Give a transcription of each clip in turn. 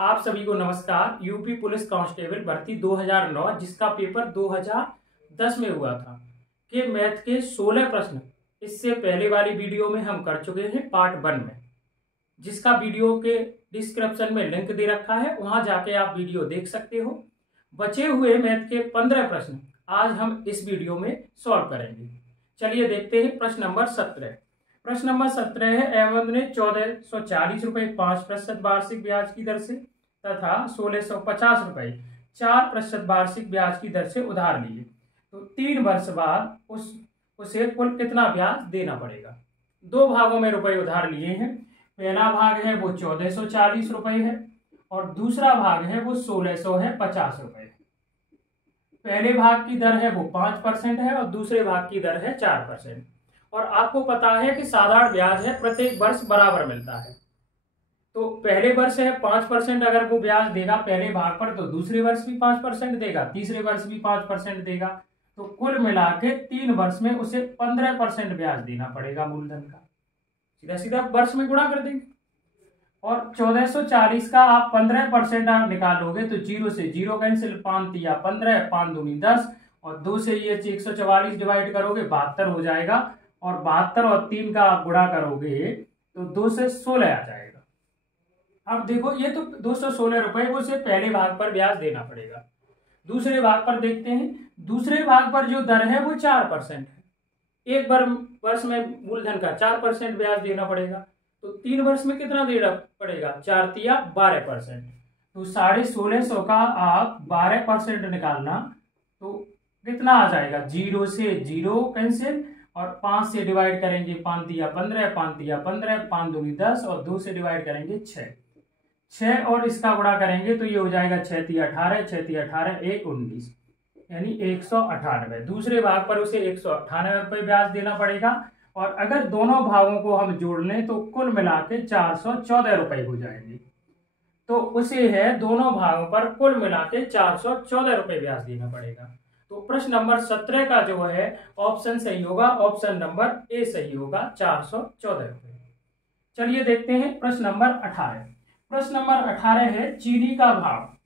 आप सभी को नमस्कार। यूपी पुलिस कांस्टेबल भर्ती 2009 जिसका पेपर 2010 में हुआ था के मैथ के 16 प्रश्न इससे पहले वाली वीडियो में हम कर चुके हैं पार्ट 1 में, जिसका वीडियो के डिस्क्रिप्शन में लिंक दे रखा है, वहां जाके आप वीडियो देख सकते हो। बचे हुए मैथ के 15 प्रश्न आज हम इस वीडियो में सॉल्व करेंगे। चलिए देखते हैं प्रश्न नंबर 17। प्रश्न नंबर 17 है, अहमद ने 1440 रुपए 5% वार्षिक ब्याज की दर से तथा 1650 रुपए 4% वार्षिक ब्याज की दर से उधार लिए, तो 3 वर्ष बाद उसे कुल कितना ब्याज देना पड़ेगा। दो भागों में रुपए उधार लिए हैं। पहला भाग है वो 1440 रुपए है और दूसरा भाग है वो 1650 रुपए है। पहले भाग की दर है वो 5% है और दूसरे भाग की दर है 4%। और आपको पता है कि साधारण ब्याज है प्रत्येक वर्ष बराबर मिलता है, तो पहले वर्ष है 5% अगर वो ब्याज देगा पहले भाग पर, तो दूसरे वर्ष भी 5% देगा, तीसरे वर्ष भी 5% देगा, तो कुल मिला के 3 वर्ष में उसे 15% ब्याज देना पड़ेगा मूलधन का। सीधा सीधा वर्ष में गुणा कर देंगे और 1440 का आप 15% आप निकालोगे तो 0 से 0 कैंसिल, 5 तिया 15, 5 दूनी 10 और 2 से ये 144 डिवाइड करोगे 72 हो जाएगा और 72 और 3 का आप गुणा करोगे तो 2 से 16 आ जाएगा। अब देखो ये तो 216 रुपए वो से पहले भाग पर ब्याज देना पड़ेगा। दूसरे भाग पर देखते हैं, दूसरे भाग पर जो दर है वो 4% है। एक वर्ष में मूलधन का 4% ब्याज देना पड़ेगा, तो 3 वर्ष में कितना देना पड़ेगा, 4 तिया 12%, तो 1650 का आप 12% निकालना तो कितना आ जाएगा, 0 से 0 कैंसिल और 5 से डिवाइड करेंगे 5 तिया 15, 5 तिया 15, 5 दूनी 10 और 2 से डिवाइड करेंगे 6 और इसका गुणा करेंगे तो ये हो जाएगा 6 तिया 18, 6 तिया 18, 1 19 यानी 198। दूसरे भाग पर उसे 198 रुपए ब्याज देना पड़ेगा और अगर दोनों भागों को हम जोड़ लें तो कुल मिला के 414 रुपए हो जाएंगे, तो उसे है दोनों भागों पर कुल मिला के 414 रुपए ब्याज देना पड़ेगा। तो प्रश्न नंबर 17 का जो है ऑप्शन सही होगा, ऑप्शन नंबर ए सही होगा, 414 रुपए। चलिए देखते हैं प्रश्न नंबर 18। प्रश्न नंबर 18 है, चीनी का भाव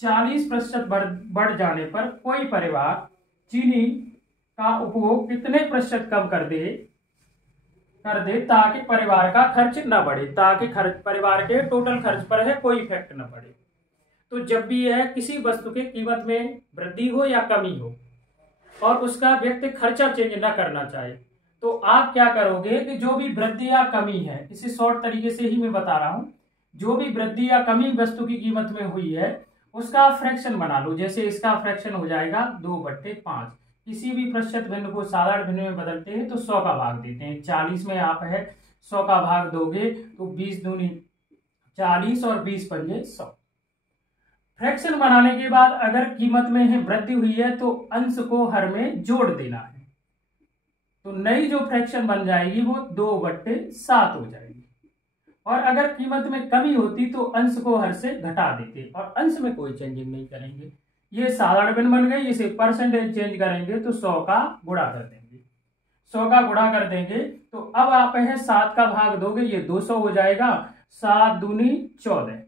40% बढ़ जाने पर कोई परिवार चीनी का उपभोग कितने प्रतिशत कम कर दे ताकि परिवार का खर्च न बढ़े, ताकि परिवार के टोटल खर्च पर है कोई इफेक्ट न पड़े। तो जब भी यह किसी वस्तु की कीमत में वृद्धि हो या कमी हो और उसका व्यक्ति खर्चा चेंज न करना चाहे, तो आप क्या करोगे कि जो भी वृद्धि या कमी है, इसे शॉर्ट तरीके से ही मैं बता रहा हूं, जो भी वृद्धि या कमी वस्तु की कीमत में हुई है उसका फ्रैक्शन बना लो। जैसे इसका फ्रैक्शन हो जाएगा 2/5। किसी भी प्रतिशत भिन्न को साधारण भिन्न में बदलते हैं तो 100 का भाग देते हैं। 40 में आप है 100 का भाग दोगे तो 20 दूनी 40 और 20 पंजे 100। फ्रैक्शन बनाने के बाद अगर कीमत में है वृद्धि हुई है तो अंश को हर में जोड़ देना है, तो नई जो फ्रैक्शन बन जाएगी वो 2/7 हो जाएगी। और अगर कीमत में कमी होती तो अंश को हर से घटा देते और अंश में कोई चेंजिंग नहीं करेंगे। ये साधारण भिन्न बन गई, इसे परसेंटेज चेंज करेंगे तो 100 का गुणा कर देंगे, 100 का गुणा कर देंगे तो अब आप है 7 का भाग दोगे, ये 200 हो जाएगा, 7 दूनी 14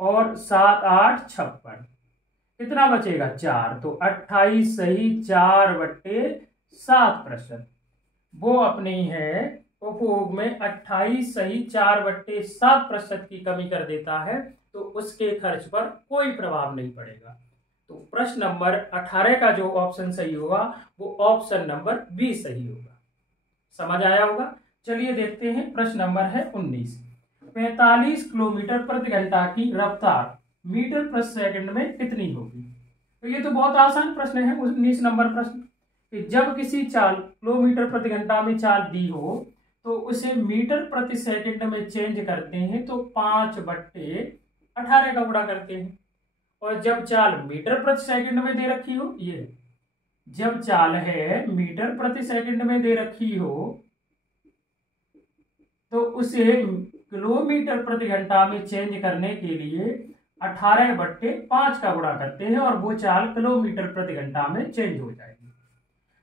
और 7 8 56, कितना बचेगा 4, तो 28 सही 4/7%। वो अपनी है उपभोग में 28 सही 4/7% की कमी कर देता है, तो उसके खर्च पर कोई प्रभाव नहीं पड़ेगा। तो प्रश्न नंबर 18 का जो ऑप्शन सही होगा वो ऑप्शन नंबर बी सही होगा। समझ आया होगा। चलिए देखते हैं प्रश्न नंबर है 19। 45 किलोमीटर प्रति घंटा की रफ्तार मीटर प्रति सेकंड में कितनी होगी। तो ये तो बहुत आसान प्रश्न है। 19 नंबर प्रश्न कि जब किसी चाल किलोमीटर प्रति घंटा में चाल दी हो तो उसे मीटर प्रति सेकंड में चेंज करते हैं तो 5/18 का गुणा करते हैं। और जब चाल मीटर प्रति सेकंड में दे रखी हो, ये जब चाल है मीटर प्रति सेकंड में दे रखी हो तो उसे किलोमीटर प्रति घंटा में चेंज करने के लिए 18/5 का गुणा करते हैं और वो चाल किलोमीटर प्रति घंटा में चेंज हो जाएगी।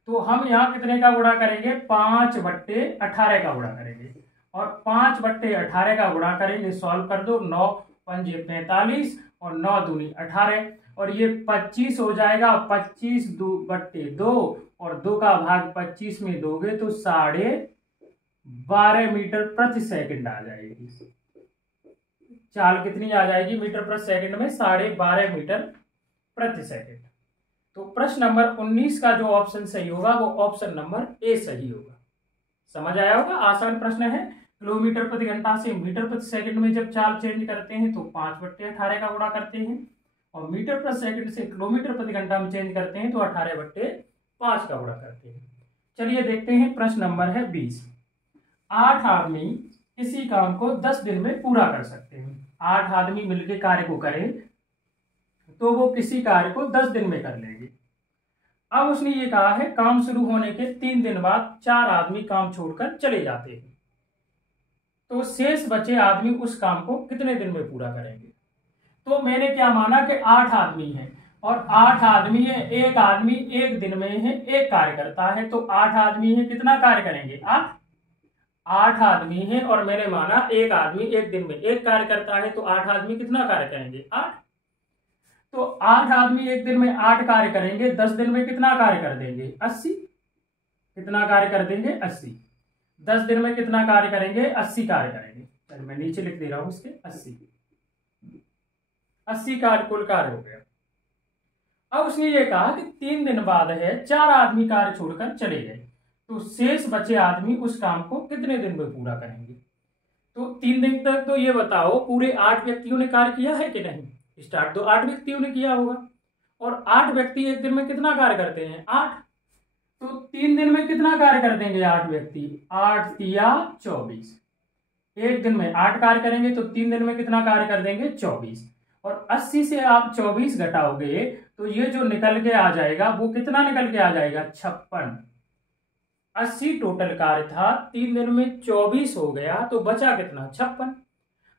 तो हम यहाँ कितने का गुणा करेंगे, 5/18 का गुणा करेंगे और 5/18 का गुणा करेंगे, सॉल्व कर दो, 9 पंजे 45 और 9 दूनी 18 और ये 25 हो जाएगा। 25 बट्टे 2 और 2 का भाग 25 में दोगे तो 12.5 मीटर प्रति सेकंड आ जाएगी। चाल कितनी आ जाएगी मीटर प्रति सेकंड में? 12.5 मीटर प्रति सेकंड। तो प्रश्न नंबर 19 का जो ऑप्शन सही होगा वो ऑप्शन नंबर ए सही होगा। समझ आया होगा, आसान प्रश्न है। किलोमीटर प्रति घंटा से मीटर प्रति सेकंड में जब चाल चेंज करते हैं तो 5/18 का गुणा करते हैं और मीटर प्रति सेकंड से किलोमीटर प्रति घंटा में चेंज करते हैं तो 18/5 का गुणा करते हैं। चलिए देखते हैं प्रश्न नंबर है 20। 8 आदमी किसी काम को 10 दिन में पूरा कर सकते हैं। 8 आदमी मिलकर कार्य को करें तो वो किसी कार्य को 10 दिन में कर लेंगे। अब उसने ये कहा है काम शुरू होने के 3 दिन बाद 4 आदमी काम छोड़कर चले जाते हैं, तो शेष बचे आदमी उस काम को कितने दिन में पूरा करेंगे? तो मैंने क्या माना कि 8 आदमी हैं और 8 आदमी है, एक आदमी एक दिन में है एक कार्य करता है, तो 8 आदमी है कितना कार्य करेंगे? 8 आदमी है और मैंने माना एक आदमी एक दिन में एक कार्य करता है, तो 8 आदमी कितना कार्य करेंगे? 8। तो 8 आदमी एक दिन में 8 कार्य करेंगे, 10 दिन में कितना कार्य कर देंगे? 80। कितना कार्य कर देंगे? 80। 10 दिन में कितना कार्य करेंगे? 80 कार्य करेंगे। चलिए मैं नीचे लिख दे रहा हूं इसके 80 कार्य कुल कार्य हो गया। अब उसने ये कहा कि 3 दिन बाद है 4 आदमी कार्य छोड़कर चले गए, तो शेष बचे आदमी उस काम को कितने दिन में पूरा करेंगे? तो 3 दिन तक तो ये बताओ पूरे 8 व्यक्तियों ने कार्य किया है कि नहीं? स्टार्ट तो 8 व्यक्तियों ने किया होगा और 8 व्यक्ति एक दिन में कितना कार्य करते हैं? 8। तो 3 दिन में कितना कार्य कर देंगे 8 व्यक्ति? 8 तिया 24। एक दिन में 8 कार्य करेंगे तो 3 दिन में कितना कार्य कर देंगे? 24। और 80 से आप 24 घटाओगे तो ये जो निकल के आ जाएगा वो कितना निकल के आ जाएगा? 56। 80 टोटल कार्य था, 3 दिन में 24 हो गया तो बचा कितना? 56।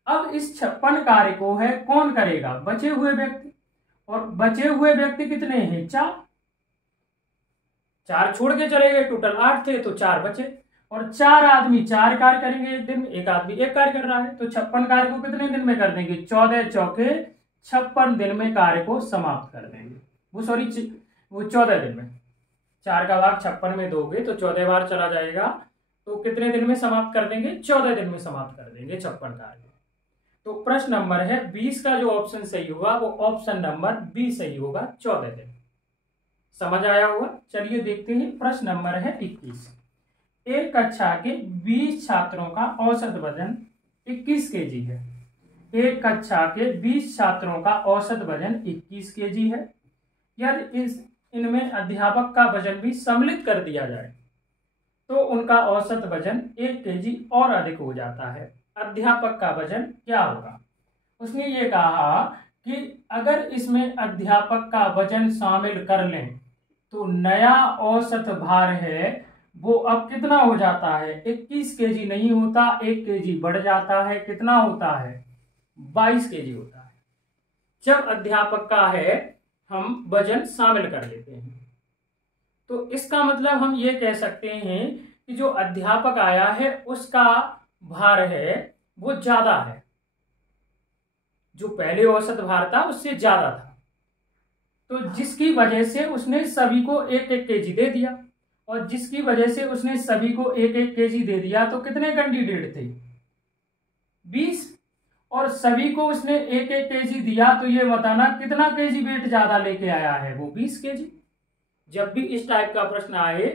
अब इस 56 कार्य को है कौन करेगा? बचे हुए व्यक्ति। और बचे हुए व्यक्ति कितने हैं? 4 छोड़ के चले गए, टोटल 8 थे तो 4 बचे और 4 आदमी 4 कार्य करेंगे एक दिन में, एक आदमी एक कार्य कर रहा है, तो 56 कार्य को कितने दिन में कर देंगे? 14 चौके 56 दिन में कार्य को समाप्त कर देंगे। वो 14 दिन में। 4 का भाग 56 में दोगे तो 14 बार चला जाएगा, तो कितने दिन में समाप्त कर देंगे? 14 दिन में समाप्त कर देंगे 56 कार्य। तो प्रश्न नंबर है 20 का जो ऑप्शन सही होगा वो ऑप्शन नंबर बी सही होगा, 14 दिन। समझ आया होगा। चलिए देखते हैं प्रश्न नंबर है 21। एक कक्षा के 20 छात्रों का औसत वजन 21 केजी है। एक कक्षा के 20 छात्रों का औसत वजन 21 केजी है। यदि इनमें अध्यापक का वजन भी सम्मिलित कर दिया जाए तो उनका औसत वजन 1 केजी और अधिक हो जाता है। अध्यापक का वजन क्या होगा? उसने ये कहा कि अगर इसमें अध्यापक का वजन शामिल कर लें तो नया औसत भार है वो अब कितना हो जाता है? 21 केजी नहीं होता, 1 केजी बढ़ जाता है। कितना होता है? 22 केजी होता है जब अध्यापक का है हम वजन शामिल कर लेते हैं। तो इसका मतलब हम ये कह सकते हैं कि जो अध्यापक आया है उसका भार है वो ज्यादा है, जो पहले औसत भार था उससे ज्यादा था, तो जिसकी वजह से उसने सभी को 1-1 केजी दे दिया और जिसकी वजह से उसने सभी को 1-1 केजी दे दिया तो कितने कैंडिडेट थे? 20। और सभी को उसने 1-1 केजी दिया तो ये बताना कितना केजी वेट ज्यादा लेके आया है? वो 20 केजी। जब भी इस टाइप का प्रश्न आए,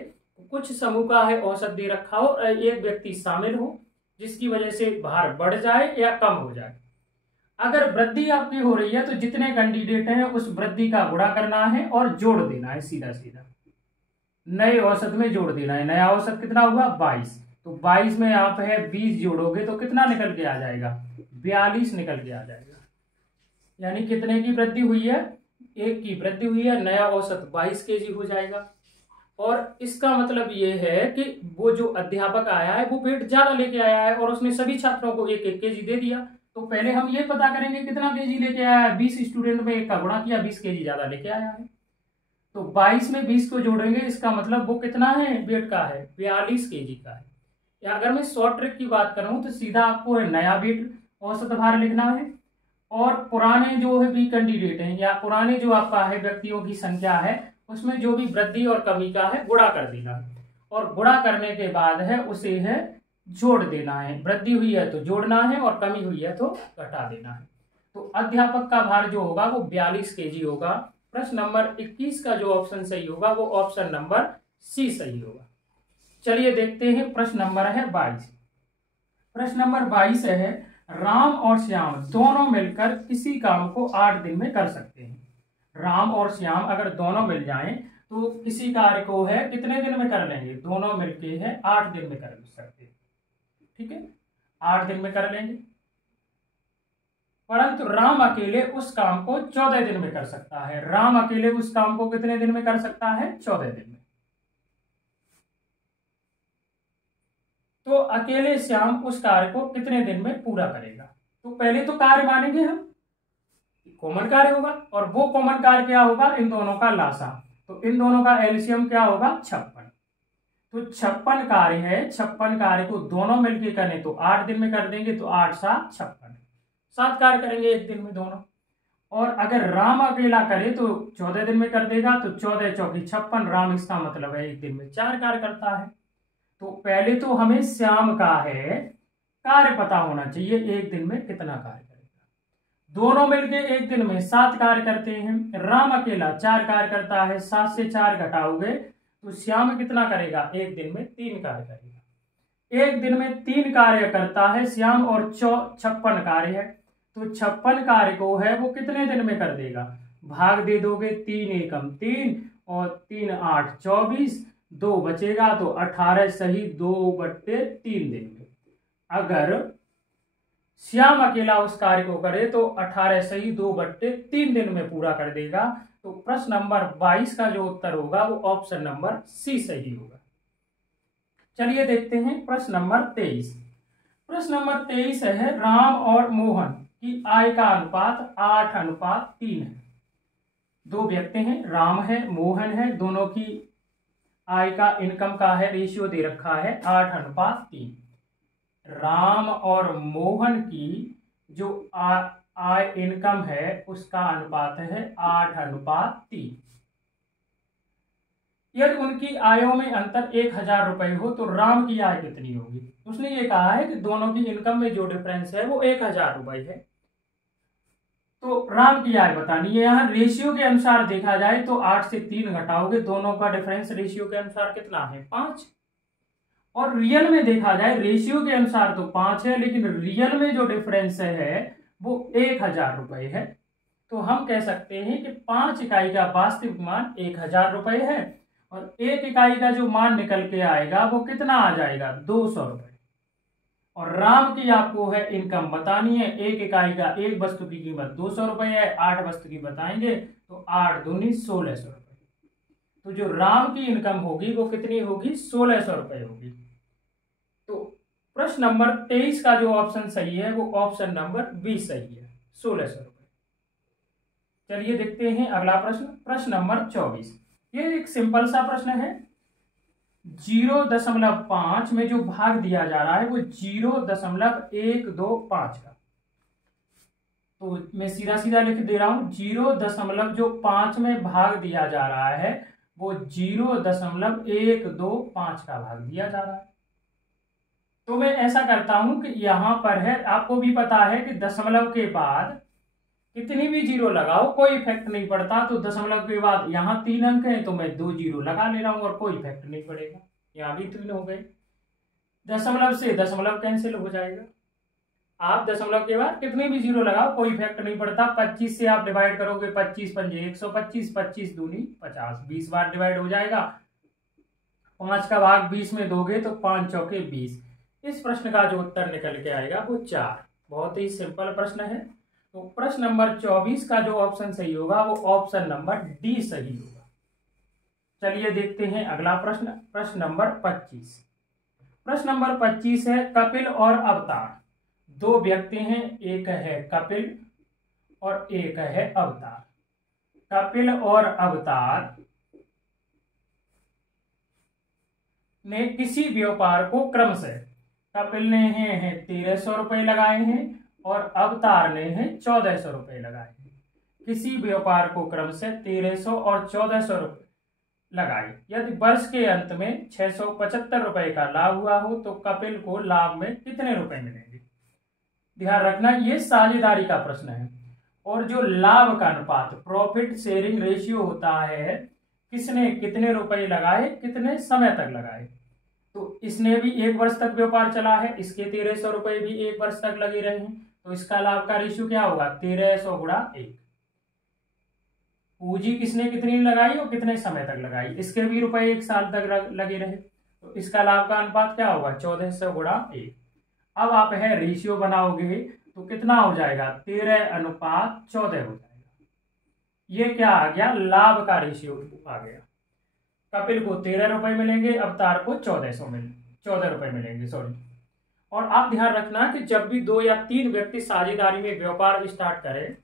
कुछ समूह का है औसत दे रखा हो और एक व्यक्ति शामिल हो जिसकी वजह से भार बढ़ जाए या कम हो जाए। अगर वृद्धि आपकी हो रही है तो जितने कैंडिडेट हैं उस वृद्धि का गुणा करना है और जोड़ देना है, सीधा सीधा नए औसत में जोड़ देना है। नया औसत कितना हुआ? 22। तो 22 में आप है 20 जोड़ोगे तो कितना निकल के आ जाएगा? 42 निकल के आ जाएगा। यानी कितने की वृद्धि हुई है? 1 की वृद्धि हुई है, नया औसत 22 केजी हो जाएगा। और इसका मतलब ये है कि वो जो अध्यापक आया है वो वेट ज्यादा लेके आया है और उसने सभी छात्रों को 1-1 केजी दे दिया। तो पहले हम ये पता करेंगे कितना केजी लेके आया है। 20 स्टूडेंट में 1 का गुणा किया, 20 केजी ज्यादा लेके आया है। तो 22 में 20 को जोड़ेंगे, इसका मतलब वो कितना है वेट का है? 42 केजी का है। या अगर मैं शॉर्ट ट्रिक की बात करूं तो सीधा आपको नया वेट औसत भार लिखना है और पुराने जो है भी कैंडिडेट हैं या पुराने जो आपका है व्यक्तियों की संख्या है उसमें जो भी वृद्धि और कमी का है गुणा कर देना है, और गुणा करने के बाद है उसे है जोड़ देना है। वृद्धि हुई है तो जोड़ना है और कमी हुई है तो घटा देना है। तो अध्यापक का भार जो होगा वो 42 kg होगा। प्रश्न नंबर 21 का जो ऑप्शन सही होगा वो ऑप्शन नंबर सी सही होगा। चलिए देखते हैं प्रश्न नंबर है 22। प्रश्न नंबर 22 है राम और श्याम दोनों मिलकर किसी काम को 8 दिन में कर सकते हैं। राम और श्याम अगर दोनों मिल जाएं तो किसी कार्य को है कितने दिन में कर लेंगे? दोनों मिलके है 8 दिन में कर सकते हैं। ठीक है, 8 दिन में कर लेंगे। परंतु राम अकेले उस काम को 14 दिन में कर सकता है। राम अकेले उस काम को कितने दिन में कर सकता है? 14 दिन में। तो अकेले श्याम उस कार्य को कितने दिन में पूरा करेगा? तो पहले तो कार्य मानेंगे हम, कॉमन कार्य होगा, और वो कॉमन कार्य क्या होगा? इन दोनों का लासा। तो इन दोनों का एलसीएम क्या होगा? 56। तो 56 कार्य है, 56 कार्य को दोनों मिलकर करें तो 8 दिन में कर देंगे, तो 8 7 56, 7 कार्य करेंगे 1 दिन में दोनों। और अगर राम अकेला करे तो 14 दिन में कर देगा, तो 14 चौकी 56, राम इसका मतलब है 1 दिन में 4 कार्य करता है। तो पहले तो हमें श्याम का है कार्य पता होना चाहिए, 1 दिन में कितना कार्य करेगा। दोनों मिलके 1 दिन में 7 कार्य करते हैं, राम अकेला 4 कार्य करता है, 7 से 4 घटाओगे तो श्याम कितना करेगा? 1 दिन में 3 कार्य करेगा। 1 दिन में 3 कार्य करता है श्याम, और 56 कार्य है, तो 56 कार्य को है वो कितने दिन में कर देगा? भाग दे दोगे, 3 एकम 3 और 3 8 24, 2 बचेगा, तो 18 सही 2/3 दिन में। अगर श्याम अकेला उस कार्य को करे तो 18 सही 2/3 दिन में पूरा कर देगा। तो प्रश्न नंबर 22 का जो उत्तर होगा वो ऑप्शन नंबर सी सही होगा। चलिए देखते हैं प्रश्न नंबर 23। प्रश्न नंबर 23 है राम और मोहन की आय का अनुपात 8:3 है। दो व्यक्ति हैं, राम है मोहन है, दोनों की आय का इनकम का है रेशियो दे रखा है 8:3। राम और मोहन की जो आय इनकम है उसका अनुपात है 8:3। यदि उनकी आयों में अंतर 1000 रुपए हो तो राम की आय कितनी होगी? उसने ये कहा है कि दोनों की इनकम में जो डिफरेंस है वो 1000 रुपए है, तो राम की आय बतानी है। यहाँ रेशियो के अनुसार देखा जाए तो 8 से 3 घटाओगे, दोनों का डिफरेंस रेशियो के अनुसार कितना है? 5। और रियल में देखा जाए रेशियो के अनुसार तो 5 है, लेकिन रियल में जो डिफरेंस है वो 1000 रुपए है। तो हम कह सकते हैं कि 5 इकाई का वास्तविक मान 1000 रुपए है, और 1 इकाई का जो मान निकल के आएगा वो कितना आ जाएगा? 200 रुपए। और राम की आपको है इनकम बतानी है, 1 इकाई का 1 वस्तु की कीमत 200 रुपए है, 8 वस्तु की बताएंगे तो 8 दूनी 1600 रुपए। तो जो राम की इनकम होगी वो कितनी होगी? 1600 रुपए होगी। तो प्रश्न नंबर 23 का जो ऑप्शन सही है वो ऑप्शन नंबर बी सही है, 1600 रुपए। चलिए देखते हैं अगला प्रश्न, प्रश्न नंबर 24। ये एक सिंपल सा प्रश्न है। 0.5 में जो भाग दिया जा रहा है वो 0.125 का, तो मैं सीधा सीधा लिख दे रहा हूं 0.5 में भाग दिया जा रहा है वो 0.125 का भाग दिया जा रहा है। तो मैं ऐसा करता हूं कि यहां पर है, आपको भी पता है कि दशमलव के बाद कितनी भी जीरो लगाओ कोई इफेक्ट नहीं पड़ता। तो दशमलव के बाद यहाँ 3 अंक हैं तो मैं 2 जीरो लगा ले रहा हूं और कोई इफेक्ट नहीं पड़ेगा। यहाँ भी 3 हो गए, दशमलव से दशमलव कैंसिल हो जाएगा। आप दशमलव के बाद कितने भी जीरो लगाओ कोई इफेक्ट नहीं पड़ता। 25 से आप डिवाइड करोगे, 25 पंजे 125, 25 दूनी 50, 20 बार डिवाइड हो जाएगा। 5 का भाग 20 में दोगे तो 5 चौके 20। इस प्रश्न का जो उत्तर निकल के आएगा वो 4। बहुत ही सिंपल प्रश्न है। तो प्रश्न नंबर 24 का जो ऑप्शन सही होगा वो ऑप्शन नंबर डी सही होगा। चलिए देखते हैं अगला प्रश्न, प्रश्न नंबर 25। प्रश्न नंबर 25 है कपिल और अवतार। 2 व्यक्ति हैं, एक है कपिल और एक है अवतार। कपिल और अवतार ने किसी व्यापार को क्रमशः, कपिल ने 1300 रुपए लगाए हैं और अवतार ने हैं 1400 रुपये लगाए। किसी व्यापार को क्रम से 1300 और 1400 रुपये लगाए। यदि वर्ष के अंत में 675 रुपये का लाभ हुआ हो तो कपिल को लाभ में कितने रुपए मिलेंगे। ध्यान रखना ये साझेदारी का प्रश्न है और जो लाभ का अनुपात प्रॉफिट शेयरिंग रेशियो होता है, किसने कितने रुपए लगाए, कितने समय तक लगाए। तो इसने भी 1 वर्ष तक व्यापार चला है, इसके 1300 रुपये भी 1 वर्ष तक लगे रहे हैं, तो इसका लाभ का रेशियो क्या होगा 1300 गुणा 1। पूंजी किसने कितनी लगाई और कितने समय तक लगाई, इसके भी रुपए 1 साल तक लगे रहे, तो इसका लाभ का अनुपात क्या होगा 1400 गुणा 1। अब आप है रेशियो बनाओगे तो कितना हो जाएगा 13:14 हो जाएगा। ये क्या आ गया, लाभ का रेशियो आ गया। कपिल को 13 रुपए मिलेंगे, अवतार को 14 रुपए मिलेंगे, सॉरी। और आप ध्यान रखना कि जब भी 2 या 3 व्यक्ति साझेदारी में व्यापार स्टार्ट करें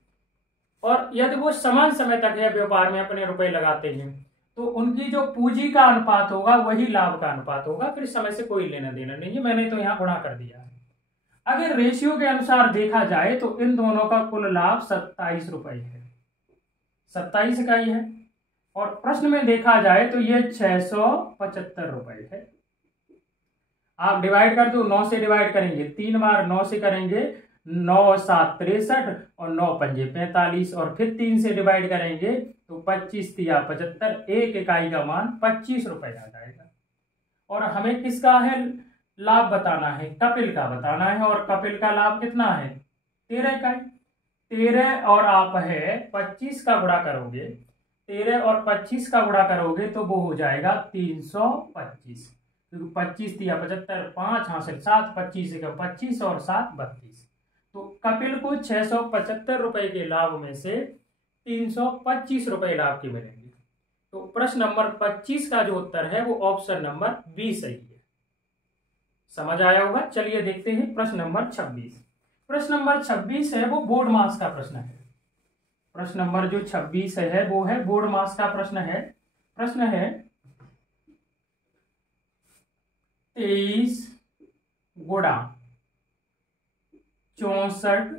और यदि वो समान समय तक है व्यापार में अपने रुपए लगाते हैं, तो उनकी जो पूंजी का अनुपात होगा वही लाभ का अनुपात होगा, फिर समय से कोई लेना देना नहीं है। मैंने तो यहाँ गुणा कर दिया है। अगर रेशियो के अनुसार देखा जाए तो इन दोनों का कुल लाभ 27 रुपए है, 27 इकाई है। और प्रश्न में देखा जाए तो ये 675 रुपए है। आप डिवाइड कर दो, 9 से डिवाइड करेंगे, 3 बार 9 से करेंगे 9 7 63 और 9 पंजे 45 और फिर 3 से डिवाइड करेंगे तो 25 तिया 75, 1 इकाई का मान 25 रुपए आ जाएगा। और हमें किसका है लाभ बताना है, कपिल का बताना है, और कपिल का लाभ कितना है 13 इकाई। 13 और आप है 25 का गुणा करोगे, 13 और 25 का गुणा करोगे तो वो हो जाएगा 325, क्योंकि 25 तिया 75, 5 हासिल 7, 25 का 25 और 7 32। तो कपिल को 675 रुपए के लाभ में से 325 रुपए लाभ के मिलेंगे। तो प्रश्न नंबर 25 का जो उत्तर है वो ऑप्शन नंबर बी सही है। समझ आया होगा। चलिए देखते हैं प्रश्न नंबर 26। प्रश्न नंबर 26 है वो बोर्ड मास का प्रश्न है। प्रश्न नंबर जो 26 है वो है बोर्ड मास का प्रश्न है। प्रश्न है 23 गुणा 64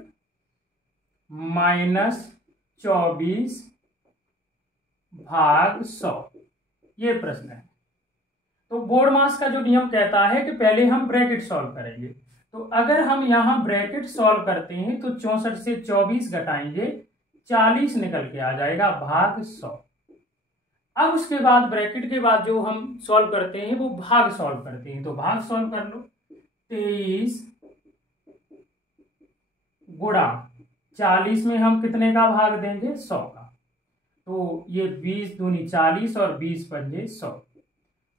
माइनस 24 भाग 100, ये प्रश्न है। तो बोर्ड मास का जो नियम कहता है कि पहले हम ब्रैकेट सॉल्व करेंगे। तो अगर हम यहां ब्रैकेट सॉल्व करते हैं तो 64 से 24 घटाएंगे 40 निकल के आ जाएगा भाग 100। अब उसके बाद ब्रैकेट के बाद जो हम सॉल्व करते हैं वो भाग सॉल्व करते हैं। तो भाग सॉल्व कर लो, 23 गुणा 40 में हम कितने का भाग देंगे 100 का। तो ये 20 दूनी 40 और 20 पंजे 100।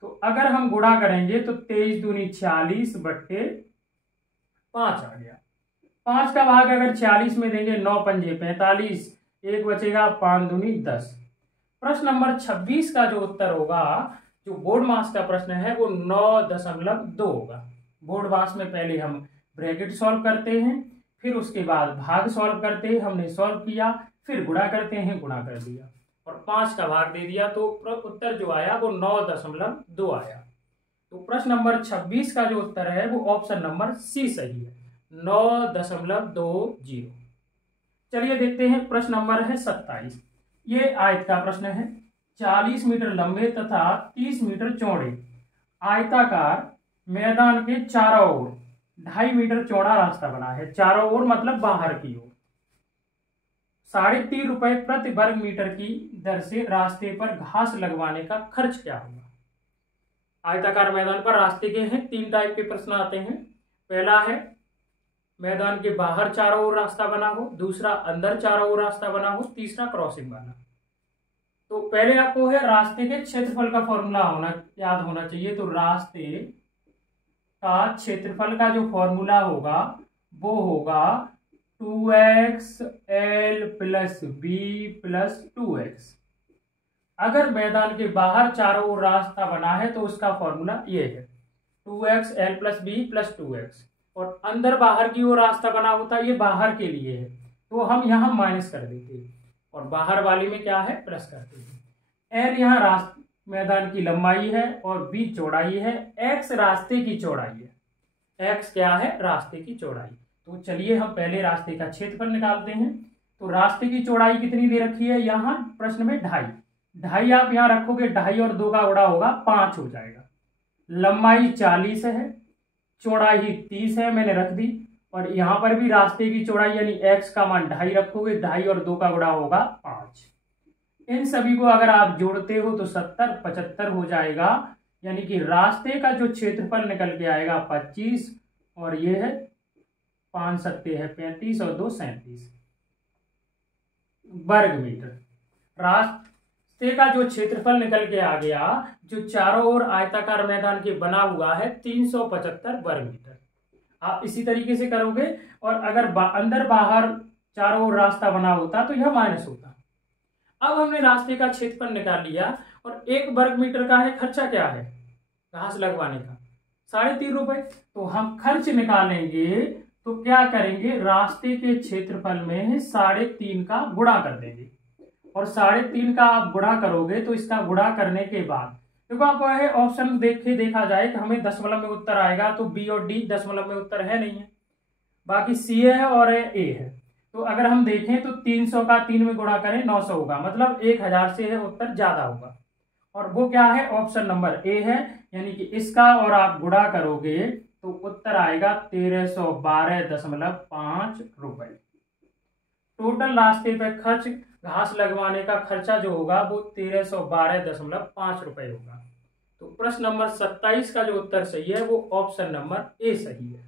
तो अगर हम गुणा करेंगे तो 23 दूनी 46 बट्टे 5 आ गया। 5 का भाग अगर 46 में देंगे 9 पंजे 45, 1 बचेगा 5 दूनी 10। प्रश्न नंबर 26 का जो उत्तर होगा, जो बोर्ड मास का प्रश्न है वो 9.2 होगा। बोर्ड मास में पहले हम ब्रैकेट सॉल्व करते हैं, फिर उसके बाद भाग सॉल्व करते हैं, हमने सॉल्व किया, फिर गुणा करते हैं, गुणा कर दिया और 5 का भाग दे दिया, तो उत्तर जो आया वो 9.2 आया। तो प्रश्न नंबर 26 का जो उत्तर है वो ऑप्शन नंबर सी सही है, 9.20। चलिए देखते हैं प्रश्न नंबर है 27। ये आयत का प्रश्न है। 40 मीटर लंबे तथा 30 मीटर चौड़े आयताकार मैदान के चारों ओर 2.5 मीटर चौड़ा रास्ता बना है। चारों ओर मतलब बाहर की ओर। 3.5 रुपए प्रति वर्ग मीटर की दर से रास्ते पर घास लगवाने का खर्च क्या होगा। आयताकार मैदान पर रास्ते के हैं 3 टाइप के प्रश्न आते हैं। पहला है मैदान के बाहर चारों ओर रास्ता बना हो, दूसरा अंदर चारों ओर रास्ता बना हो, तीसरा क्रॉसिंग वाला। तो पहले आपको है रास्ते के क्षेत्रफल का फॉर्मूला याद होना चाहिए। तो रास्ते का क्षेत्रफल का जो फॉर्मूला होगा वो होगा 2xl plus B plus 2x। अगर मैदान के बाहर चारों ओर रास्ता बना है तो उसका फॉर्मूला ये है 2xl plus B plus 2x। और अंदर बाहर की ओर रास्ता बना होता है, ये बाहर के लिए है, तो हम यहाँ माइनस कर देते हैं और बाहर वाले में क्या है प्लस करते हैं। l यहाँ रास्ता मैदान की लंबाई है और b चौड़ाई है, x रास्ते की चौड़ाई है। x क्या है रास्ते की चौड़ाई। तो चलिए हम पहले रास्ते का क्षेत्रफल निकालते हैं। तो रास्ते की चौड़ाई कितनी दे रखी है यहाँ प्रश्न में? 2.5। 2.5 आप यहाँ रखोगे, 2.5 और 2 का गुणा होगा 5 हो जाएगा। लंबाई 40 है, चौड़ाई 30 है, मैंने रख दी। और यहाँ पर भी रास्ते की चौड़ाई यानी x का मान 2.5 रखोगे, 2.5 और 2 का गुणा होगा 5। इन सभी को अगर आप जोड़ते हो तो 70 75 हो जाएगा, यानी कि रास्ते का जो क्षेत्रफल निकल के आएगा 25, और ये है 5 सत्ते है 35 और 2 37 वर्ग मीटर। रास्ते का जो क्षेत्रफल निकल के आ गया, जो चारों ओर आयताकार मैदान के बना हुआ है, 375 वर्ग मीटर। आप इसी तरीके से करोगे, और अगर अंदर बाहर चारों ओर रास्ता बना होता तो यह माइनस होता। अब हमने रास्ते का क्षेत्रफल निकाल लिया, और 1 वर्ग मीटर का है खर्चा क्या है घास लगवाने का? 3.5 रुपए। तो हम खर्च निकालेंगे तो क्या करेंगे, रास्ते के क्षेत्रफल में 3.5 का गुणा कर देंगे, और 3.5 का आप गुणा करोगे तो इसका गुणा करने के बाद देखो आप ऑप्शन देखा जाए कि हमें दशमलव में उत्तर आएगा, तो बी और डी दशमलव में उत्तर है नहीं है, बाकी सी है और ए है। तो अगर हम देखें तो 300 का 3 में गुणा करें 900 होगा, मतलब 1000 से है उत्तर ज्यादा होगा, और वो क्या है? ऑप्शन नंबर ए है। यानी कि इसका और आप गुणा करोगे तो उत्तर आएगा 1312.5 रुपए। टोटल रास्ते पे खर्च घास लगवाने का खर्चा जो होगा वो 1312.5 रुपए होगा। तो प्रश्न नंबर 27 का जो उत्तर सही है वो ऑप्शन नंबर ए सही है।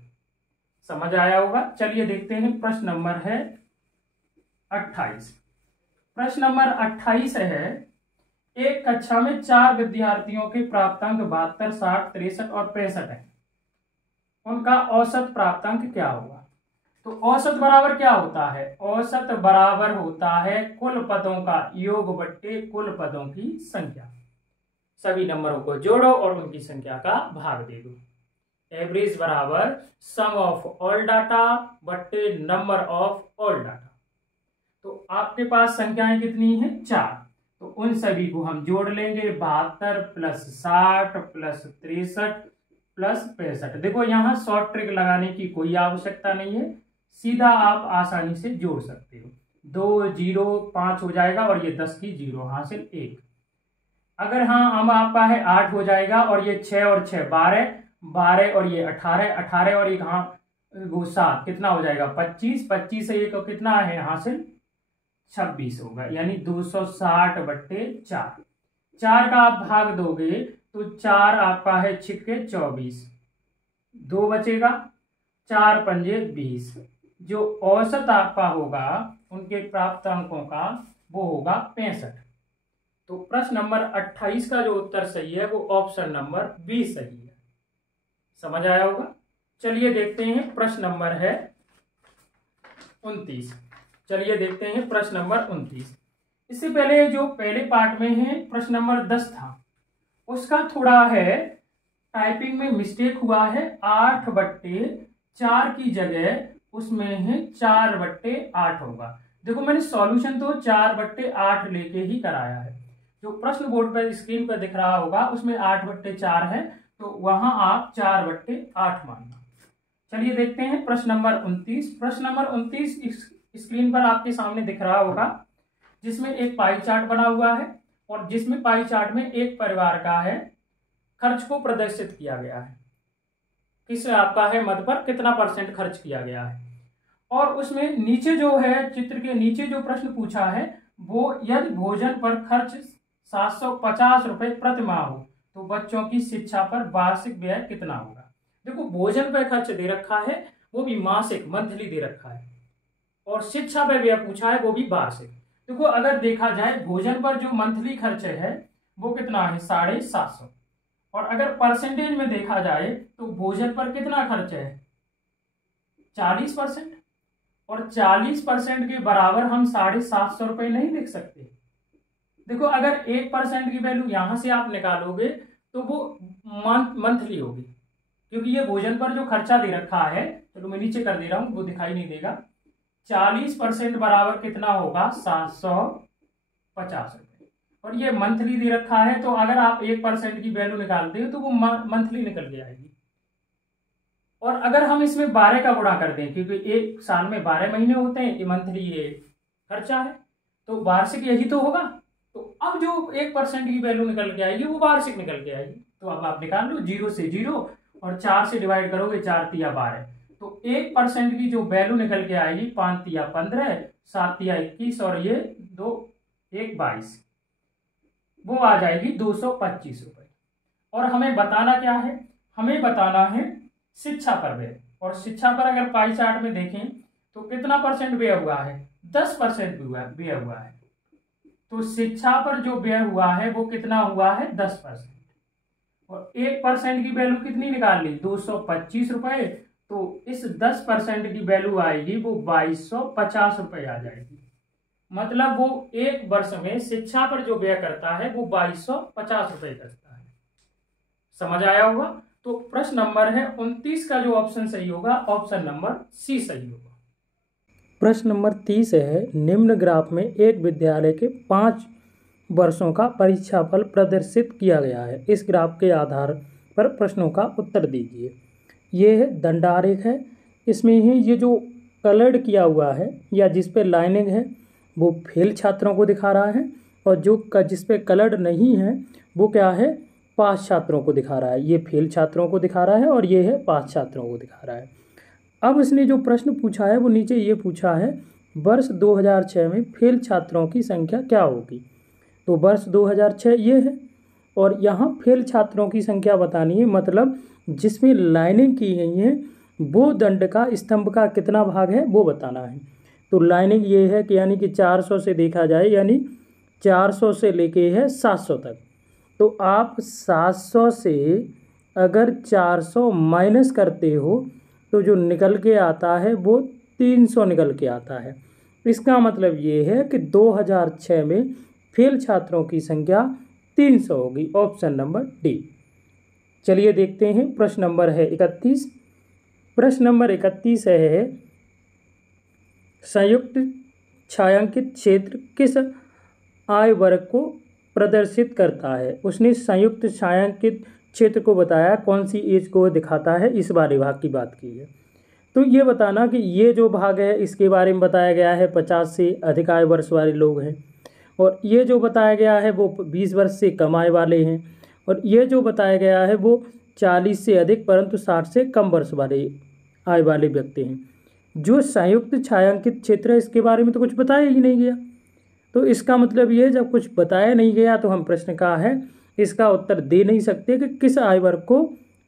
समझ आया होगा। चलिए देखते हैं प्रश्न नंबर है 28। प्रश्न नंबर 28 है, एक कक्षा में 4 विद्यार्थियों के प्राप्तांक 72, 60, 63 और 65 है। उनका औसत प्राप्तांक क्या होगा? तो औसत बराबर क्या होता है? औसत बराबर होता है कुल पदों का योग बट्टे कुल पदों की संख्या। सभी नंबरों को जोड़ो और उनकी संख्या का भाग दे दो। एवरेज बराबर सम ऑफ ऑल डाटा बट्टे नंबर ऑफ ऑल डाटा। तो आपके पास संख्याएं कितनी हैं? 4। तो उन सभी को हम जोड़ लेंगे, 72 प्लस 60 प्लस 63 प्लस 65। देखो यहाँ शॉर्ट ट्रिक लगाने की कोई आवश्यकता नहीं है, सीधा आप आसानी से जोड़ सकते हो। 2 0 5 हो जाएगा, और ये 10 की 0 हासिल 1। अगर हाँ हम आपका है 8 हो जाएगा, और ये 6 और 6 12, 12 और ये 18, 18 और एक हाँ वो 7 कितना हो जाएगा? 25, 25 से एक कितना है हासिल? 26 होगा, यानी 260 बट्टे 4। 4 का आप भाग दोगे तो 4 आपका है छिक्के 24, 2 बचेगा, 4 पंजे 20। जो औसत आपका होगा उनके प्राप्त अंकों का वो होगा 65। तो प्रश्न नंबर 28 का जो उत्तर सही है वो ऑप्शन नंबर बी सही है। समझ आया होगा। चलिए देखते हैं प्रश्न नंबर है 29। चलिए देखते हैं प्रश्न नंबर 29। इससे पहले जो पहले पार्ट में है प्रश्न नंबर 10 था, उसका थोड़ा है टाइपिंग में मिस्टेक हुआ है। 8 बट्टे 4 की जगह उसमें है 4 बट्टे 8 होगा। देखो मैंने सॉल्यूशन तो 4 बट्टे 8 लेके ही कराया है। जो प्रश्न बोर्ड पर स्क्रीन पर दिख रहा होगा उसमें 8 बट्टे 4 है, तो वहां आप 4 बट्टे 8 मानना। चलिए देखते हैं प्रश्न नंबर 29। प्रश्न नंबर 29 स्क्रीन पर आपके सामने दिख रहा होगा, जिसमें एक पाई चार्ट बना हुआ है, और जिसमें पाई चार्ट में एक परिवार का है खर्च को प्रदर्शित किया गया है। किस आपका है मद पर कितना % खर्च किया गया है, और उसमें नीचे जो है चित्र के नीचे जो प्रश्न पूछा है वो यदि भोजन पर खर्च 750 रुपए प्रति माह हो तो बच्चों की शिक्षा पर वार्षिक व्यय कितना होगा। देखो भोजन पर खर्च दे रखा है वो भी मासिक मंथली दे रखा है, और शिक्षा पर व्यय पूछा है वो भी वार्षिक। देखो अगर देखा जाए भोजन पर जो मंथली खर्च है वो कितना है 750, और अगर परसेंटेज में देखा जाए तो भोजन पर कितना खर्च है 40%, और 40% के बराबर हम 750 रुपए नहीं लिख सकते। देखो अगर 1% की वैल्यू यहां से आप निकालोगे तो वो मंथली होगी, क्योंकि ये भोजन पर जो खर्चा दे रखा है, चलो मैं नीचे कर दे रहा हूं वो दिखाई नहीं देगा। 40% बराबर कितना होगा 750 रुपए, और ये मंथली दे रखा है, तो अगर आप 1% की वैल्यू निकालते हो तो वो मंथली निकल के आएगी। और अगर हम इसमें 12 का गुणा कर दें, क्योंकि एक साल में 12 महीने होते हैं, ये मंथली ये खर्चा है, तो वार्षिक यही तो होगा। तो अब जो 1% की वैल्यू निकल के आएगी वो वार्षिक निकल के आएगी। तो अब आप निकाल लो, 0 से 0 और 4 से डिवाइड करोगे, 4 तिया 12, तो 1% की जो वैल्यू निकल के आएगी, 5 तिया 15, 7 तिया 21 और ये 2 1 22, वो आ जाएगी 225 रुपए। और हमें बताना क्या है, हमें बताना है शिक्षा पर व्यय। और शिक्षा पर अगर पाई चार्ट में देखें तो कितना परसेंट व्यय हुआ है, 10% व्यय हुआ है। तो शिक्षा पर जो व्यय हुआ है वो कितना हुआ है, 10%। और 1% की वैल्यू कितनी निकाल ली, 225 रुपए। तो इस 10% की वैल्यू आएगी वो 2250 रुपए आ जाएगी। मतलब वो एक वर्ष में शिक्षा पर जो व्यय करता है वो 2250 रुपए करता है। समझ आया होगा। तो प्रश्न नंबर है 29 का जो ऑप्शन सही होगा, ऑप्शन नंबर सी सही होगा। प्रश्न नंबर 30 है, निम्न ग्राफ में एक विद्यालय के 5 वर्षों का परीक्षा फल प्रदर्शित किया गया है। इस ग्राफ के आधार पर प्रश्नों का उत्तर दीजिए। ये है दंडारेख है, इसमें ही ये जो कलर्ड किया हुआ है या जिस पे लाइनिंग है वो फेल छात्रों को दिखा रहा है, और जो जिस पे कलर्ड नहीं है वो क्या है, पास छात्रों को दिखा रहा है। ये फेल छात्रों को दिखा रहा है और ये है पास छात्रों को दिखा रहा है। अब इसने जो प्रश्न पूछा है वो नीचे ये पूछा है, वर्ष 2006 में फेल छात्रों की संख्या क्या होगी। तो वर्ष 2006 ये है, और यहाँ फेल छात्रों की संख्या बतानी है, मतलब जिसमें लाइनिंग की गई है वो दंड का स्तंभ का कितना भाग है वो बताना है। तो लाइनिंग ये है कि यानी कि 400 से देखा जाए, यानी 400 से लेके है 700 तक। तो आप 700 से अगर 400 माइनस करते हो तो जो निकल के आता है वो 300 निकल के आता है। इसका मतलब ये है कि 2006 में फेल छात्रों की संख्या 300 होगी, ऑप्शन नंबर डी। चलिए देखते हैं, प्रश्न नंबर है 31। प्रश्न नंबर 31 है, संयुक्त छायांकित क्षेत्र किस आय वर्ग को प्रदर्शित करता है। उसने संयुक्त छायांकित क्षेत्र को बताया, कौन सी एज को दिखाता है, इस वाले भाग की बात की है। तो ये बताना कि ये जो भाग है इसके बारे में बताया गया है 50 से अधिक आय वर्ष वाले लोग हैं, और ये जो बताया गया है वो 20 वर्ष से कम आय वाले हैं, और ये जो बताया गया है वो 40 से अधिक परंतु 60 से कम वर्ष वाले आय वाले व्यक्ति हैं। जो संयुक्त छायांकित क्षेत्र है इसके बारे में तो कुछ बताया ही नहीं गया। तो इसका मतलब ये, जब कुछ बताया नहीं गया तो हम प्रश्न का है इसका उत्तर दे नहीं सकते कि किस आय वर्ग को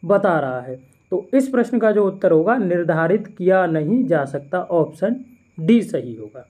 बता रहा है। तो इस प्रश्न का जो उत्तर होगा, निर्धारित किया नहीं जा सकता, ऑप्शन डी सही होगा।